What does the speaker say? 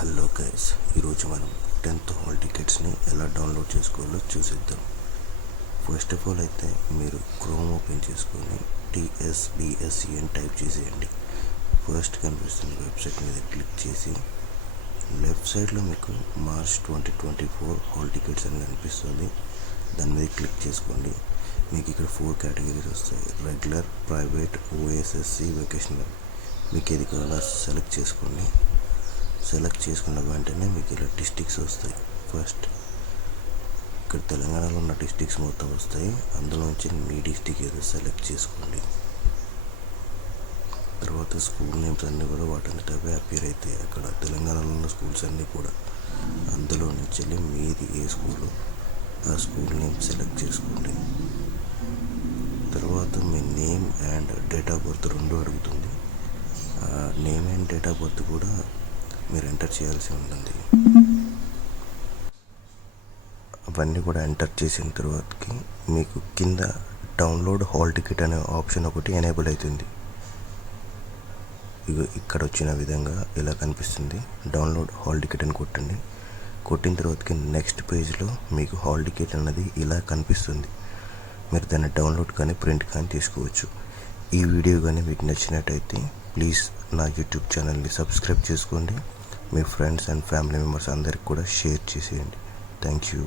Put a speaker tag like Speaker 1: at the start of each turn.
Speaker 1: Hello guys ఈరోజు మనం tenth hall టికెట్స్ని ఎలా డౌన్లోడ్ చేసుకోవాలో చూసిద్దాం. ఫస్ట్ ఆఫ్ ఆల్ అయితే మీరు క్రోమ్ ఓపెన్ చేసుకొని టీఎస్బిఎస్సి అని టైప్ చేసేయండి. ఫస్ట్ కనిపిస్తున్న వెబ్సైట్ మీద క్లిక్ చేసి లెఫ్ట్ సైడ్లో మీకు March twenty twenty four hall tickets అని కనిపిస్తుంది. దాని మీద క్లిక్ చేసుకోండి. మీకు ఇక్కడ ఫోర్ కేటగిరీస్ వస్తాయి. రెగ్యులర్ ప్రైవేట్ ఓఎస్ఎస్సి వెకేషనల్ మీకు ఏది కావాలో సెలెక్ట్ చేసుకోండి. సెలెక్ట్ చేసుకున్న వెంటనే మీకు ఇలా డిస్టిక్స్ వస్తాయి. ఫస్ట్ ఇక్కడ తెలంగాణలో ఉన్న డిస్టిక్స్ మొత్తం వస్తాయి. అందులో నుంచి మీ డిస్టిక్ ఏదో సెలెక్ట్ చేసుకోండి. తర్వాత స్కూల్ నేమ్స్ అన్నీ కూడా వాటిని అవే అపేర్ అవుతాయి. అక్కడ తెలంగాణలో ఉన్న స్కూల్స్ అన్నీ కూడా అందులో నుంచి వెళ్ళి మీది ఏ స్కూల్ ఆ స్కూల్ నేమ్ సెలెక్ట్ చేసుకోండి. తర్వాత మీ name and date of birth రెండు అడుగుతుంది. ఆ name and date of birth కూడా మీరు ఎంటర్ చేయాల్సి ఉంటుంది. అవన్నీ కూడా ఎంటర్ చేసిన తర్వాతకి మీకు కింద డౌన్లోడ్ హాల్ టికెట్ అనే ఆప్షన్ ఒకటి ఎనేబుల్ అవుతుంది. ఇక ఇక్కడ వచ్చిన విధంగా ఇలా కనిపిస్తుంది. డౌన్లోడ్ హాల్ టికెట్ అని కొట్టండి. కొట్టిన తర్వాతకి నెక్స్ట్ పేజ్లో మీకు హాల్ టికెట్ అన్నది ఇలా కనిపిస్తుంది. మీరు దాన్ని డౌన్లోడ్ కానీ ప్రింట్ కానీ తీసుకోవచ్చు. ఈ వీడియో కానీ మీకు నచ్చినట్టయితే ప్లీజ్ నా యూట్యూబ్ ఛానల్ని సబ్స్క్రైబ్ చేసుకోండి. మీ ఫ్రెండ్స్ అండ్ ఫ్యామిలీ మెంబర్స్ అందరికి కూడా షేర్ చేసేయండి. Thank you.